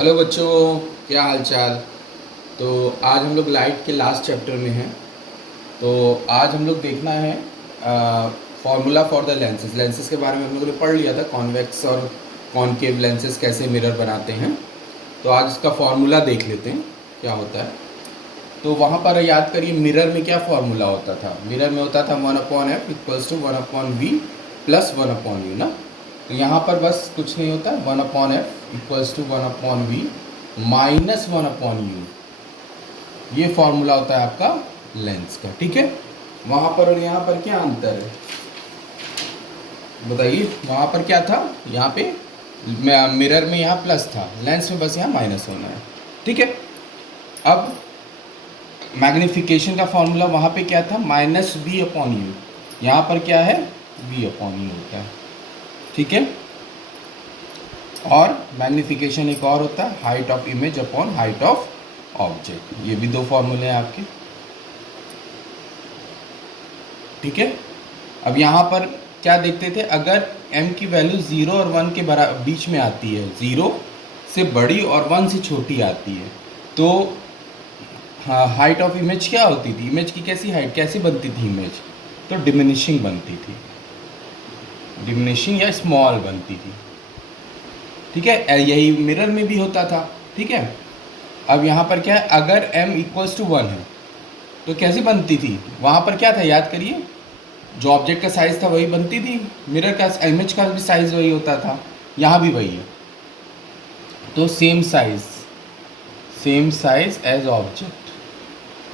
Hello बच्चों, क्या हाल चाल। तो आज हम लोग लाइट के लास्ट चैप्टर में हैं। तो आज हम लोग देखना है formula for the lenses. Lenses के बारे में हम लोगों ने पढ़ लिया था, कॉन्वेक्स और कॉनकेव लेंसेज कैसे मिरर बनाते हैं। तो आज इसका फार्मूला देख लेते हैं क्या होता है। तो वहाँ पर याद करिए मिरर में क्या फार्मूला होता था। मिरर में होता था 1/f equals to 1/v plus 1/u ना। तो यहाँ पर बस कुछ नहीं होता, 1/f equals to 1/v minus 1/u। ये फॉर्मूला होता है आपका लेंस का, ठीक है। वहाँ पर और यहाँ पर क्या अंतर है बताइए। वहाँ पर क्या था, यहाँ पे मिरर में यहाँ प्लस था, लेंस में बस यहाँ माइनस होना है, ठीक है। अब मैग्नीफिकेशन का फॉर्मूला वहाँ पे क्या था, -v/u। यहाँ पर क्या है, v/u होता है, ठीक है। और मैग्नीफिकेशन एक और होता है, height of image upon height of object. ये भी दो फॉर्मूले हैं आपके, ठीक है। अब यहाँ पर क्या देखते थे, अगर m की वैल्यू 0 और 1 के बीच में आती है, 0 से बड़ी और 1 से छोटी आती है, तो हाँ, हाइट ऑफ इमेज क्या होती थी, इमेज की कैसी हाइट कैसे बनती थी इमेज, तो डिमिनिशिंग बनती थी, डिमिनिशिंग या स्मॉल बनती थी, ठीक है। यही मिरर में भी होता था, ठीक है। अब यहाँ पर क्या है, अगर m इक्वल्स टू 1 है तो कैसी बनती थी, वहाँ पर क्या था याद करिए, जो ऑब्जेक्ट का साइज़ था वही बनती थी, मिरर का इमेज का भी साइज़ वही होता था, यहाँ भी वही है। तो सेम साइज एज ऑब्जेक्ट,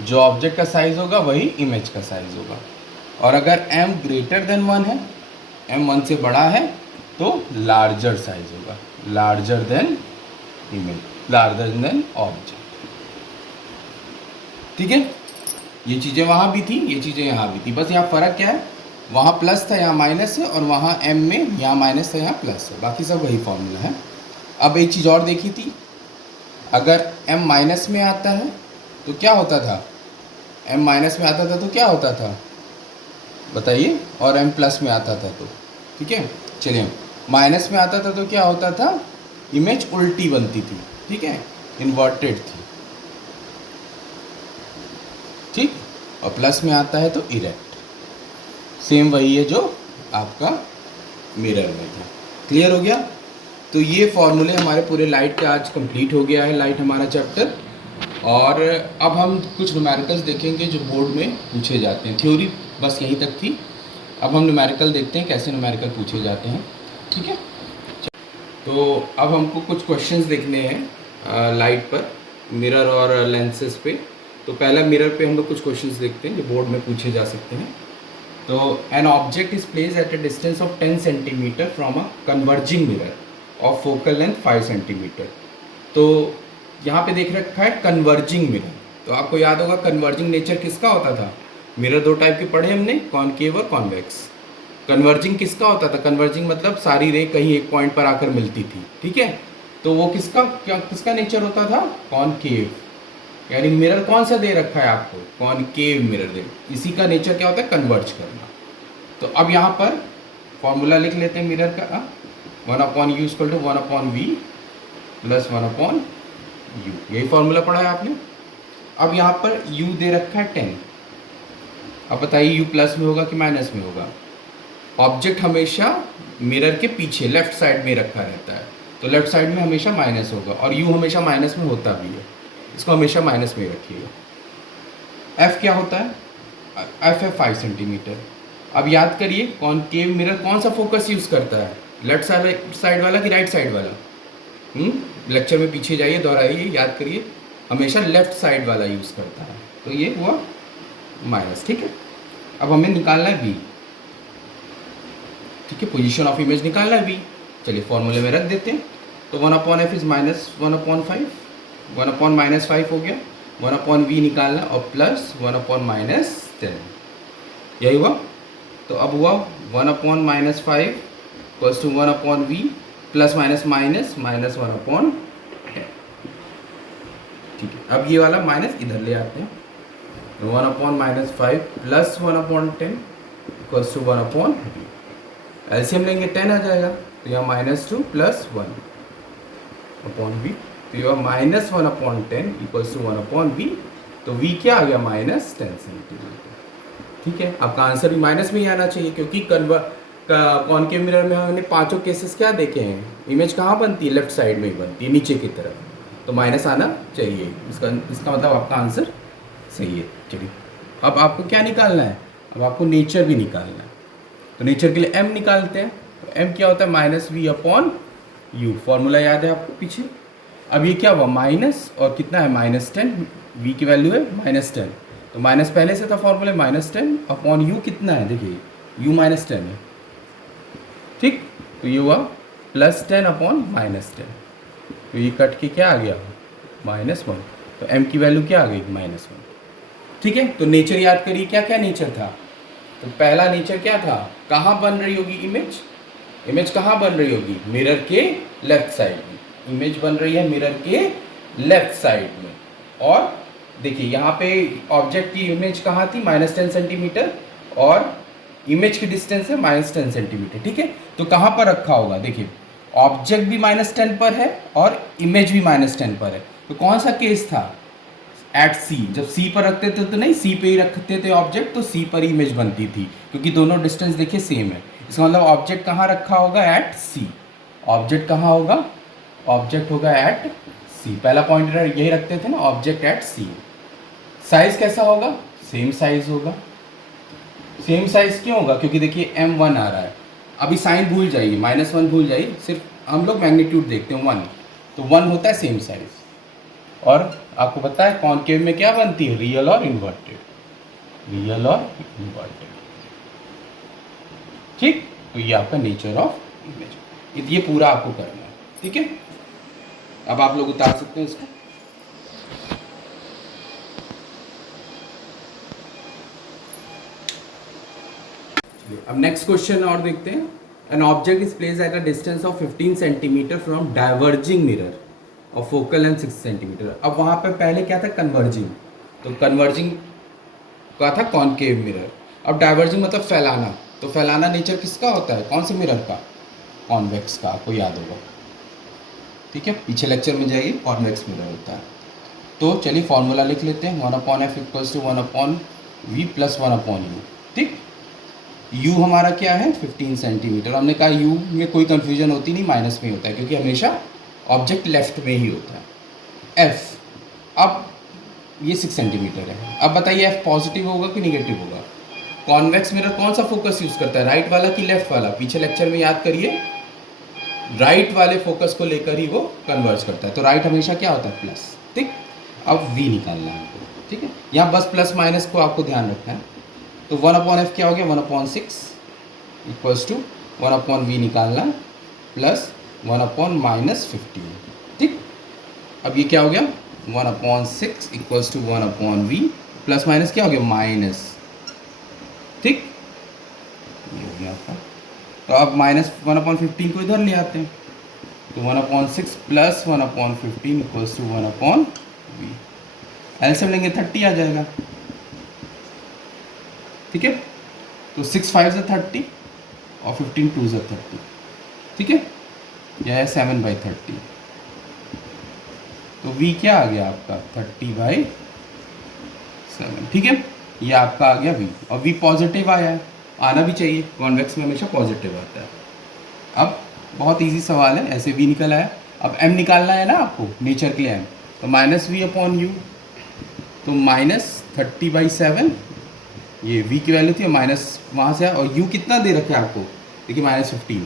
जो ऑब्जेक्ट का साइज़ होगा वही इमेज का साइज़ होगा। और अगर m ग्रेटर देन 1 है, m 1 से बड़ा है, तो लार्जर साइज होगा, larger than image, larger than object, ठीक है। ये चीज़ें वहाँ भी थी, ये चीज़ें यहाँ भी थी, बस यहाँ फ़र्क क्या है, वहाँ प्लस था यहाँ माइनस है, और वहाँ m में यहाँ माइनस था यहाँ प्लस है, बाकी सब वही फॉर्मूला है। अब एक चीज़ और देखी थी, अगर m माइनस में आता है तो क्या होता था, m माइनस में आता था तो क्या होता था बताइए, और m प्लस में आता था तो, ठीक है। चलिए, माइनस में आता था तो क्या होता था, इमेज उल्टी बनती थी, ठीक है, इन्वर्टेड थी, ठीक। और प्लस में आता है तो इरेक्ट, सेम वही है जो आपका मिरर में था। क्लियर हो गया। तो ये फॉर्मूले हमारे पूरे लाइट का आज कंप्लीट हो गया है, लाइट हमारा चैप्टर। और अब हम कुछ न्यूमेरिकल्स देखेंगे जो बोर्ड में पूछे जाते हैं। थ्योरी बस यहीं तक थी, अब हम न्यूमेरिकल देखते हैं कैसे न्यूमेरिकल पूछे जाते हैं, ठीक है। तो अब हमको कुछ क्वेश्चंस देखने हैं लाइट पर, मिरर और लेंसेज पे। तो पहला मिरर पे हम लोग कुछ क्वेश्चंस देखते हैं जो बोर्ड में पूछे जा सकते हैं। तो an object is place at a distance of 10 centimetre from a converging mirror of focal length 5 centimetre. तो यहाँ पे देख रखा है कन्वर्जिंग मिरर। तो आपको याद होगा कन्वर्जिंग नेचर किसका होता था, मिरर दो टाइप के पढ़े हमने, कॉनकेव और कॉन्वेक्स। कन्वर्जिंग किसका होता था, कन्वर्जिंग मतलब सारी रे कहीं एक पॉइंट पर आकर मिलती थी, ठीक है। तो वो किसका नेचर होता था, कॉनकेव। यानी मिरर कौन सा दे रखा है आपको, कॉनकेव मिरर दे, इसी का नेचर क्या होता है, कन्वर्ज करना। तो अब यहाँ पर फॉर्मूला लिख लेते हैं मिरर का, 1/u equal to 1/v plus 1/u, यही फॉर्मूला पढ़ा है आपने। अब यहाँ पर u दे रखा है 10। अब बताइए u प्लस में होगा कि माइनस में होगा। ऑब्जेक्ट हमेशा मिरर के पीछे लेफ्ट साइड में रखा रहता है, तो लेफ्ट साइड में हमेशा माइनस होगा, और u हमेशा माइनस में होता भी है, इसको हमेशा माइनस में रखिएगा। f क्या होता है, f है 5 सेंटीमीटर। अब याद करिए कॉनकेव मिरर कौन सा फोकस यूज़ करता है, लेफ्ट साइड वाला कि राइट साइड वाला। लेक्चर में पीछे जाइए, दोहराइए, याद करिए, हमेशा लेफ्ट साइड वाला यूज़ करता है। तो ये हुआ माइनस, ठीक है। अब हमें निकालना है v, ठीक है, पोजीशन ऑफ इमेज निकालना है v। चलिए फॉर्मूले में रख देते हैं। तो 1/f इज -1/5, 1/-5 हो गया, 1/v निकालना और प्लस 1/-10, यही हुआ। तो अब हुआ 1/-5 equals to 1/v plus minus minus minus 1/10, ठीक है। अब ये वाला माइनस इधर ले आते हैं, 1/-5 plus 1/10 equals to 1/v। LCM लेंगे 10 आ जाएगा, तो यहाँ -2 प्लस 1/v, तो तो ये माइनस 1/10 इक्वल्स टू 1/v। तो v क्या आ गया -10 सेंटीमीटर। ठीक है, आपका आंसर भी माइनस में ही आना चाहिए, क्योंकि कॉनकेव मिरर में हमने पांचों केसेस क्या देखे हैं, इमेज कहाँ बनती है, लेफ्ट साइड में ही बनती है, नीचे की तरफ, तो माइनस आना चाहिए। इसका मतलब आपका आंसर सही है। चलिए, अब आपको क्या निकालना है, अब आपको नेचर भी निकालना है। तो नेचर के लिए m निकालते हैं। तो m क्या होता है, -v/u, फॉर्मूला याद है आपको पीछे। अब ये क्या हुआ, माइनस और कितना है -10, v की वैल्यू है -10, तो माइनस पहले से था फॉर्मूला, -10/u कितना है, देखिए u -10 है। ठीक, तो ये हुआ +10/-10, तो ये कट के क्या आ गया -1, तो m की वैल्यू क्या आ गई -1। ठीक है, तो नेचर याद करिए, क्या क्या नेचर था। तो पहला नेचर क्या था, कहाँ बन रही होगी इमेज, इमेज कहाँ बन रही होगी, मिरर के लेफ्ट साइड में, इमेज बन रही है मिरर के लेफ्ट साइड में। और देखिए यहाँ पे ऑब्जेक्ट की इमेज कहाँ थी, -10 सेंटीमीटर, और इमेज की डिस्टेंस है -10 सेंटीमीटर। ठीक है, तो कहाँ पर रखा होगा, देखिए ऑब्जेक्ट भी -10 पर है और इमेज भी -10 पर है। तो कौन सा केस था, एट सी, जब सी पर रखते थे तो नहीं, सी पे ही रखते थे ऑब्जेक्ट, तो सी पर ही इमेज बनती थी, क्योंकि दोनों डिस्टेंस देखिए सेम है। इसका मतलब ऑब्जेक्ट कहाँ रखा होगा, एट सी। ऑब्जेक्ट कहाँ होगा, ऑब्जेक्ट होगा एट सी, पहला पॉइंटर यही रखते थे ना, ऑब्जेक्ट एट सी। साइज कैसा होगा, सेम साइज होगा। सेम साइज क्यों होगा, क्योंकि देखिए m1 आ रहा है, अभी साइन भूल जाइए, -1 भूल जाइए, सिर्फ हम लोग मैग्नीट्यूड देखते हैं 1, तो 1 होता है सेम साइज। और आपको पता है कॉनकेव में क्या बनती है, रियल और इन्वर्टेड, रियल और इन्वर्टेड। ठीक, तो ये आपका नेचर ऑफ इमेज, ये पूरा आपको करना है। ठीक है, अब आप लोग उतार सकते हैं इसको। अब नेक्स्ट क्वेश्चन और देखते हैं। An object is placed at a distance of 15 centimetre from diverging mirror और फोकल लेंथ 6 सेंटीमीटर। अब वहाँ पे पहले क्या था, कन्वर्जिंग, तो कन्वर्जिंग का था कॉनकेव मिरर। अब डाइवर्जिंग मतलब फैलाना, तो फैलाना नेचर किसका होता है, कौन से मिरर का, कॉन्वेक्स का, आपको याद होगा। ठीक है, पीछे लेक्चर में जाइए, कॉन्वेक्स मिरर होता है। तो चलिए फॉर्मूला लिख लेते हैं, 1/f equals to 1/v + 1/u। ठीक, u हमारा क्या है 15 सेंटीमीटर, हमने कहा u में कोई कंफ्यूजन होती नहीं, माइनस में होता है, क्योंकि हमेशा ऑब्जेक्ट लेफ्ट में ही होता है। f, अब ये 6 सेंटीमीटर है। अब बताइए f पॉजिटिव होगा कि निगेटिव होगा, कॉन्वेक्स मिरर कौन सा फोकस यूज़ करता है, राइट वाला कि लेफ्ट वाला, पीछे लेक्चर में याद करिए, राइट वाले फोकस को लेकर ही वो कन्वर्ज करता है, तो राइट हमेशा क्या होता है प्लस। ठीक, अब v निकालना है हमको। ठीक है, यहाँ बस प्लस माइनस को आपको ध्यान रखना है। तो 1/f क्या हो गया, 1/6 इक्वल्स टू 1/v निकालना प्लस 1/-15। ठीक, अब ये क्या हो गया, 1/6 equals to 1/v, plus minus क्या हो गया माइनस। ठीक, ये हो गया आपका। तो अब -1/15 को इधर ले आते हैं, तो 1/6 plus 1/15 equals to 1/v, LCM लेंगे 30 आ जाएगा। ठीक है, तो 6 5 से 30 और 15 2 से 30। ठीक है, यह है 7/30, तो v क्या आ गया आपका 30/7। ठीक है, ये आपका आ गया v, और v पॉजिटिव आया है, आना भी चाहिए, कॉन्वेक्स में हमेशा पॉजिटिव आता है। अब बहुत इजी सवाल है, ऐसे v निकल आया। अब m निकालना है ना आपको, नेचर के लिए m, तो -v/u, तो -30/7, ये v की वैल्यू थी, माइनस वहाँ से, और u कितना दे रखा है आपको, देखिए -15,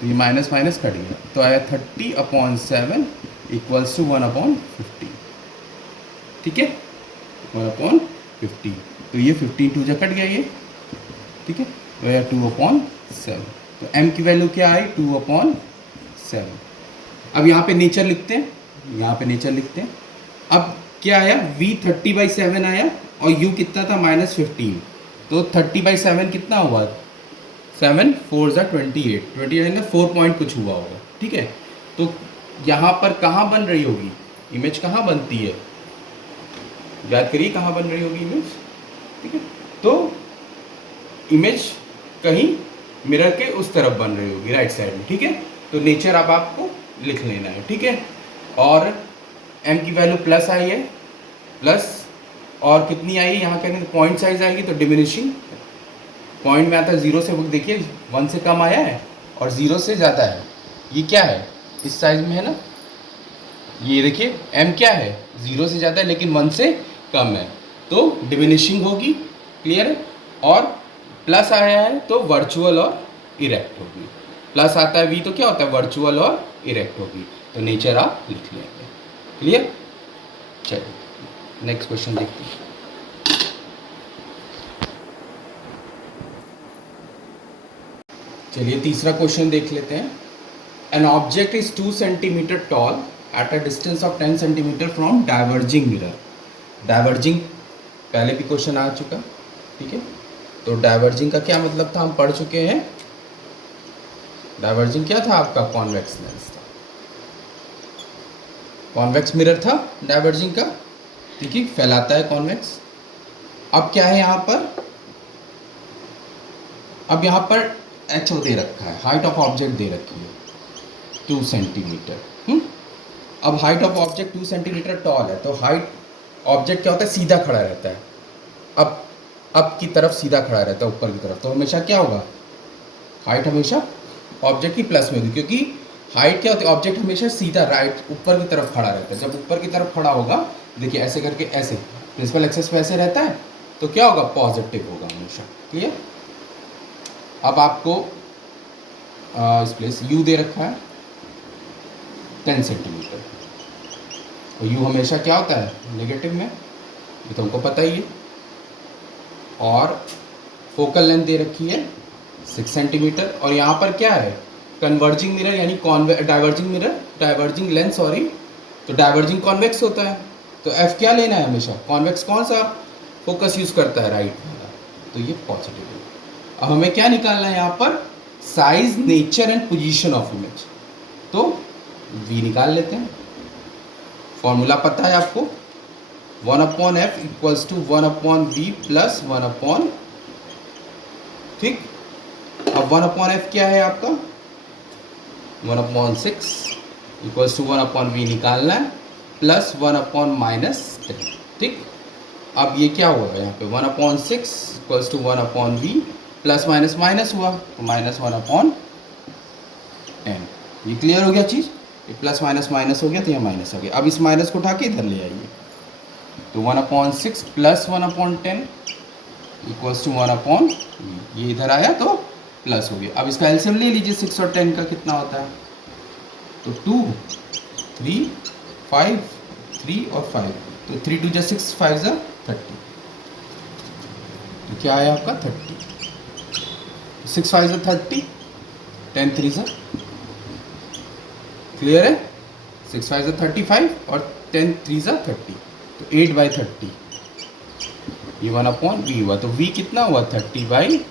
तो ये माइनस माइनस कट गया, तो आया 30/7 इक्वल्स टू 1/15। ठीक है, 1/15, तो ये 15 2 जा कट गया ये। ठीक है, तो यह 2/7, तो m की वैल्यू क्या आई 2/7। अब यहाँ पे नेचर लिखते हैं, यहाँ पे नेचर लिखते हैं। अब क्या आया, v 30/7 आया, और u कितना था -15, तो 30/7 कितना हुआ, 7 4 ज़ा 28, 28 ना 4 पॉइंट कुछ हुआ होगा। ठीक है, तो यहाँ पर कहाँ बन रही होगी इमेज, कहाँ बनती है, याद करिए कहाँ बन रही होगी इमेज। ठीक है, तो इमेज कहीं मिरर के उस तरफ बन रही होगी, राइट साइड में। ठीक है, तो नेचर अब आपको लिख लेना है, ठीक है। और m की वैल्यू प्लस आई है, प्लस और कितनी आई है यहाँ करेंगे पॉइंट साइज आएगी तो डिमिनिशिंग, पॉइंट में आता है 0 से, वो देखिए 1 से कम आया है और 0 से ज़्यादा है, ये क्या है इस साइज में है ना, ये देखिए m क्या है 0 से ज़्यादा है लेकिन 1 से कम है तो डिमिनिशिंग होगी, क्लियर है। और प्लस आया है तो वर्चुअल और इरेक्ट होगी, प्लस आता है v तो क्या होता है वर्चुअल और इरेक्ट होगी, तो नेचर आप लिख लेंगे, क्लियर। चलिए नेक्स्ट क्वेश्चन देखते हैं। चलिए तीसरा क्वेश्चन देख लेते हैं। An object is 2 centimetre toll at a distance of 10 centimetre from diverging mirror. Diverging पहले भी क्वेश्चन आ चुका, ठीक है। तो डाइवर्जिंग का क्या मतलब था हम पढ़ चुके हैं। डाइवर्जिंग क्या था आपका, कॉन्वेक्स लेंस था, कॉन्वेक्स मिरर था डाइवर्जिंग का, ठीक है, फैलाता है कॉन्वेक्स। अब क्या है यहाँ पर, अब यहाँ पर एच दे रखा है, हाइट ऑफ ऑब्जेक्ट दे रखी है 2 सेंटीमीटर। अब height of object 2 centimetre toll है तो हाइट ऑब्जेक्ट क्या होता है सीधा खड़ा रहता है, अब की तरफ सीधा खड़ा रहता है ऊपर की तरफ, तो हमेशा क्या होगा हाइट हमेशा ऑब्जेक्ट की प्लस में होगी, क्योंकि हाइट क्या होती है ऑब्जेक्ट हमेशा सीधा राइट ऊपर की तरफ खड़ा रहता है। जब ऊपर की तरफ खड़ा होगा देखिए ऐसे करके, ऐसे प्रिंसिपल एक्सेस पे ऐसे रहता है तो क्या होगा पॉजिटिव होगा हमेशा, क्लियर। अब आपको इस प्लेस u दे रखा है 10 सेंटीमीटर, और u हमेशा क्या होता है नेगेटिव में, ये तो हमको पता ही है। और फोकल लेंथ दे रखी है 6 सेंटीमीटर, और यहाँ पर क्या है कन्वर्जिंग मिरर यानी diverging mirror, diverging lens sorry, तो डाइवर्जिंग कॉन्वेक्स होता है, तो f क्या लेना है हमेशा, कॉन्वेक्स कौन सा फोकस यूज़ करता है राइट वाला, तो ये पॉजिटिव है। अब हमें क्या निकालना है यहाँ पर size, nature and position of image, तो v निकाल लेते हैं। फॉर्मूला पता है आपको 1/f equals to 1/v plus 1/, ठीक। अब 1/f क्या है आपका 1/6 इक्वल्स टू 1/v निकालना है प्लस 1/-10, ठीक। अब ये क्या हुआ यहाँ पे 1/6 equals to 1/v plus minus minus हुआ तो -1/n, ये क्लियर हो गया चीज़, ये प्लस माइनस माइनस हो गया तो ये माइनस हो गया। अब इस माइनस को उठा के इधर ले आइए तो 1/6 प्लस 1/10 इक्वल्स टू 1/v, ये इधर आया तो प्लस हो गया। अब इसका एलसीएम ले लीजिए 6 और 10 का कितना होता है, तो 2 3 5 3 और 5, तो 3 2 6 5 30, तो क्या आया आपका 30, 6 5 30, 10 3 क्लियर है, 6 5 35 और 10 3 30, तो 8/30, ये 1/v हुआ, तो v कितना हुआ 30/8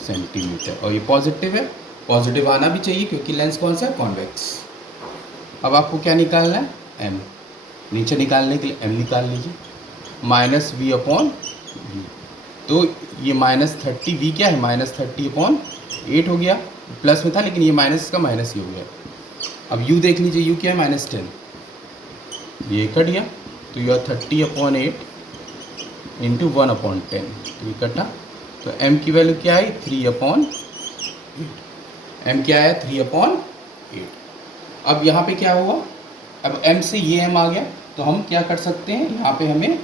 सेंटीमीटर, और ये पॉजिटिव है, पॉजिटिव आना भी चाहिए क्योंकि लेंस कौन सा है कॉन्वेक्स। अब आपको क्या निकालना है m, नीचे निकालने के लिए m निकाल लीजिए -v/v, तो ये -30v क्या है -30/8 हो गया, प्लस में था लेकिन ये माइनस का माइनस ही हो गया। अब u देख लीजिए u क्या है -10, ये कट गया तो यह 30/8 इंटू 1/10, तो ये कटा, तो m की वैल्यू क्या है 3/8, m क्या है 3/8। अब यहाँ पे क्या हुआ, अब m से ये m आ गया तो हम क्या कर सकते हैं, यहाँ पे हमें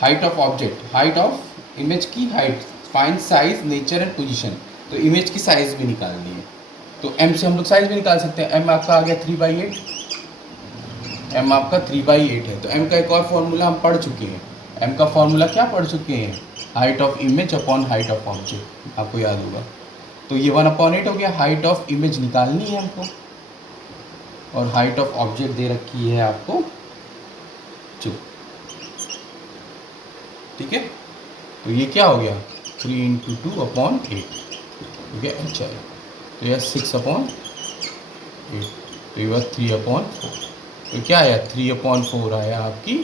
height of object, height of image की height, find size, nature and position, तो इमेज की साइज भी निकालनी है, तो m से हम लोग साइज भी निकाल सकते हैं। m आपका आ गया 3/8, m आपका 3/8 है, तो m का एक और फॉर्मूला हम पढ़ चुके हैं, m का फॉर्मूला क्या पढ़ चुके हैं, height of image upon height of object, आपको याद होगा। तो ये 1/8 हो गया, हाइट ऑफ इमेज निकालनी है हमको, और हाइट ऑफ ऑब्जेक्ट दे रखी है आपको 2, ठीक है। तो ये क्या हो गया 3 × 2/8 हो गया h है, तो यह 6/8, तो ये 3/4, तो क्या आया 3/4 आया आपकी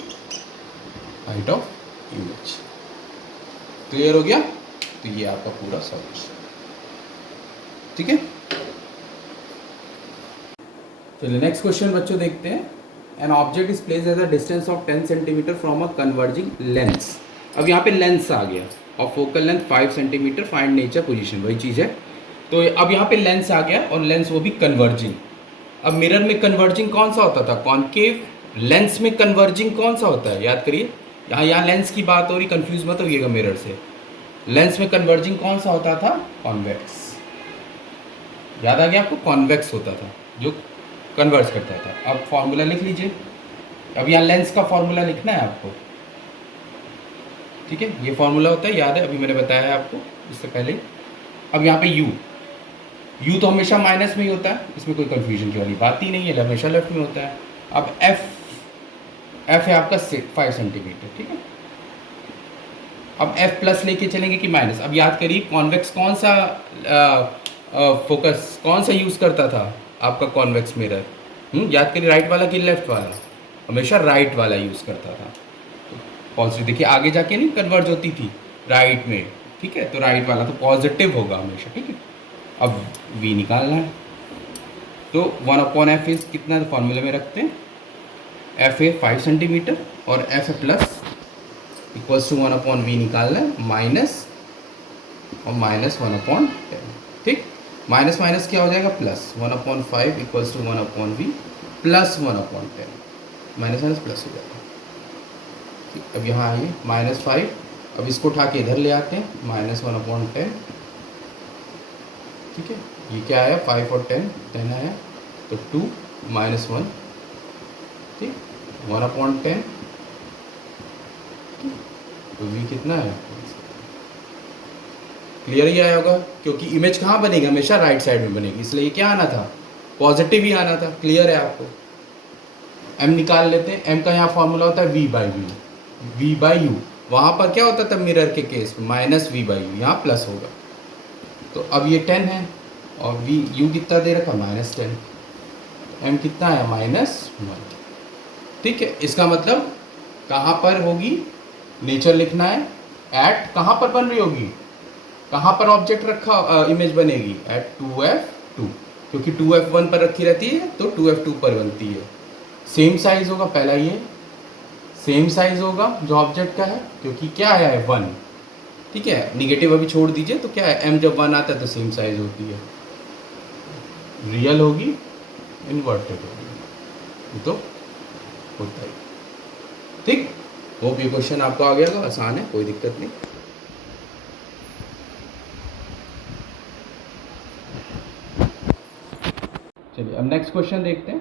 हाइट ऑफ इमेज, क्लियर हो गया। तो ये आपका पूरा सॉल्यूशन, ठीक है। चलिए नेक्स्ट क्वेश्चन बच्चों देखते हैं। An object is placed at the distance of 10 centimetre from a converging lens. अब यहाँ पे लेंस आ गया और focal length 5 centimetre, find nature position, वही चीज़ है। तो अब यहाँ पे लेंस आ गया और लेंस वो भी कन्वर्जिंग। अब मिरर में कन्वर्जिंग कौन सा होता था? कॉनकेव। लेंस में कन्वर्जिंग कौन सा होता है? याद करिए, यहाँ लेंस की बात हो रही, कंफ्यूज मत होइएगा मिरर से। लेंस में कन्वर्जिंग कौन सा होता था? कॉन्वेक्स। याद आ गया आपको? कॉन्वेक्स होता था जो कन्वर्ज करता था। अब फॉर्मूला लिख लीजिए। अब यहाँ लेंस का फॉर्मूला लिखना है आपको, ठीक है? ये फॉर्मूला होता है, याद है, अभी मैंने बताया है आपको इससे पहले। अब यहाँ पे यू तो हमेशा माइनस में ही होता है, इसमें कोई कंफ्यूजन की वाली बात ही नहीं है, हमेशा लेफ्ट में होता है। अब एफ है आपका 5 सेंटीमीटर, ठीक है? अब एफ प्लस लेके चलेंगे कि माइनस? अब याद करिए, कॉन्वेक्स कौन सा फोकस कौन सा यूज़ करता था आपका कॉन्वेक्स मिरर? याद करिए, राइट वाला कि लेफ्ट वाला? हमेशा राइट वाला यूज़ करता था। पॉजिटिव देखिए, आगे जाके नहीं कन्वर्ज होती थी राइट में, ठीक है? तो राइट वाला तो पॉजिटिव होगा हमेशा, ठीक है? अब v निकालना है, तो 1/f इज कितना फॉर्मूले में रखते हैं? f है 5 सेंटीमीटर और f है प्लस, इक्वल्स टू 1/v निकालना है, माइनस और माइनस 1/10, ठीक? माइनस माइनस क्या हो जाएगा? Plus 1/5 equals to 1/v plus 1/10, minus minus plus हो जाएगा। अब यहाँ आइए, -5, अब इसको उठा के इधर ले आते हैं, -1/10, ठीक है? ये क्या आया? 5 और 10 आया, तो 2 -1, ठीक? 1/10, तो v कितना है? क्लियर ही आया होगा, क्योंकि इमेज कहाँ बनेगी? हमेशा राइट साइड में बनेगी, इसलिए ये क्या आना था? पॉजिटिव ही आना था। क्लियर है आपको? m निकाल लेते हैं। m का यहाँ फॉर्मूला होता है v/u। वहाँ पर क्या होता था मिरर के केस में? -v/u, यहाँ प्लस होगा। तो अब ये 10 है और u कितना दे रखा? -10, m कितना है? -1, ठीक है? इसका मतलब कहाँ पर होगी? नेचर लिखना है, एट कहाँ पर बन रही होगी? कहाँ पर ऑब्जेक्ट रखा इमेज बनेगी? एट 2f2, क्योंकि 2f1 पर रखी रहती है तो 2f2 पर बनती है। सेम साइज होगा, पहला ये सेम साइज होगा जो ऑब्जेक्ट का है, क्योंकि क्या है? 1, ठीक है? निगेटिव अभी छोड़ दीजिए, तो क्या है? m जब 1 आता है तो सेम साइज होती है, रियल होगी, इन्वर्टेड होगी, तो होता है, ठीक? होप ये क्वेश्चन आपको आ गया होगा, आसान है, कोई दिक्कत नहीं। चलिए अब नेक्स्ट क्वेश्चन देखते हैं।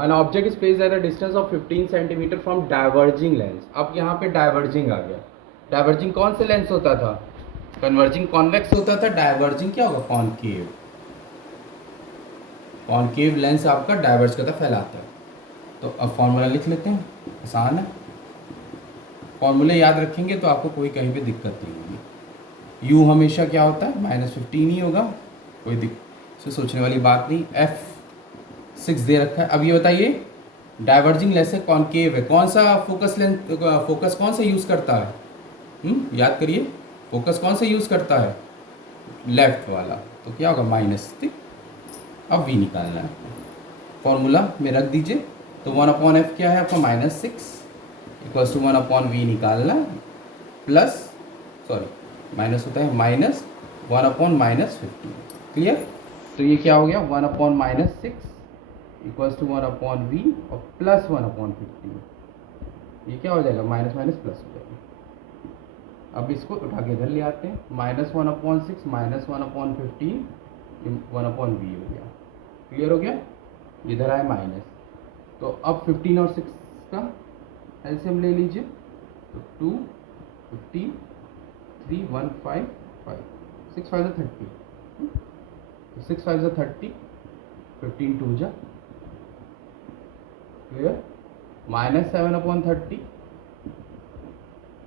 An object is placed at a distance of 15 centimetre from diverging lens. अब यहाँ पे डाइवर्जिंग आ गया। डाइवर्जिंग कौन से लेंस होता था? कन्वर्जिंग कॉन्वेक्स होता था, डाइवर्जिंग क्या होगा? कॉनकेव। कॉनकेव लेंस आपका डाइवर्ज करता, फैलाता है। तो अब फॉर्मूला लिख लेते हैं, आसान है। फॉर्मूले याद रखेंगे तो आपको कोई कहीं पे दिक्कत नहीं होगी। u हमेशा क्या होता है? -15 ही होगा, कोई दिक्कत सोचने वाली बात नहीं। f6 दे रखा है। अब ये बताइए, डाइवर्जिंग लेंस है, कॉनकेव है, कौन सा फोकस कौन सा यूज़ करता है? याद करिए, फोकस कौन सा यूज़ करता है? लेफ्ट वाला, तो क्या होगा? माइनस, ठीक? अब v निकालना है, फॉर्मूला में रख दीजिए। तो 1/f क्या है आपका? -6 इक्वल्स टू 1/v निकालना, प्लस सॉरी माइनस होता है, -1/-15। क्लियर? तो ये क्या हो गया? 1/-6 इक्वल्स टू 1/v और प्लस 1/15। ये क्या हो जाएगा? माइनस माइनस प्लस हो जाएगा। अब इसको उठा के इधर ले आते हैं, -1/6 -1/15, 1/v हो गया। क्लियर हो गया? इधर आए माइनस, तो अब 15 और 6 का एलसीएम ले लीजिए, तो 2 15 3 1 5 5 6 5 30, तो 6 5 30, 15 2 जा। क्लियर? -7/30,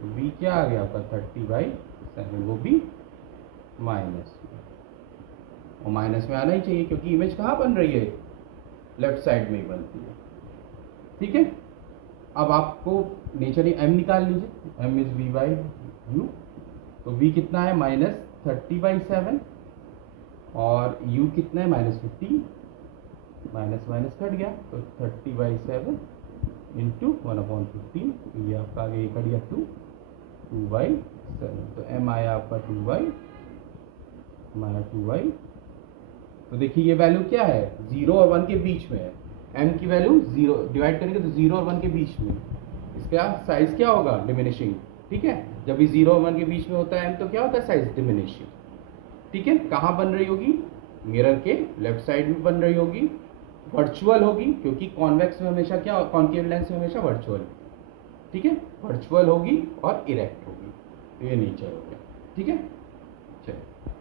v क्या आ गया आपका? 30/7, वो भी माइनस में, और माइनस में आना ही चाहिए क्योंकि इमेज कहाँ बन रही है? लेफ्ट साइड में ही बनती है, ठीक है? अब आपको नेचर m निकाल लीजिए, m इज v/u, तो v कितना है? -30/7, और u कितना है? -15, माइनस माइनस कट गया तो 30/7 इंटू 1/15, तो ये आपका आगे कट गया 2/7, तो m आया आपका 2/, तो देखिए ये वैल्यू क्या है, 0 और 1 के बीच में है। m की वैल्यू 0 डिवाइड करेंगे तो 0 और 1 के बीच में, इसका साइज क्या होगा, डिमिनिशिंग। ठीक है, जब भी 0 और 1 के बीच में होता है m तो क्या होता है, साइज डिमिनिशिंग। ठीक है, कहाँ बन रही होगी, मिरर के लेफ्ट साइड में बन रही होगी, वर्चुअल होगी, क्योंकि कॉन्वेक्स में हमेशा क्या, कॉन्केव लेंस में हमेशा वर्चुअल। ठीक है, वर्चुअल होगी और इरेक्ट होगी, तो ये नेचर हो गया। ठीक है, चलिए।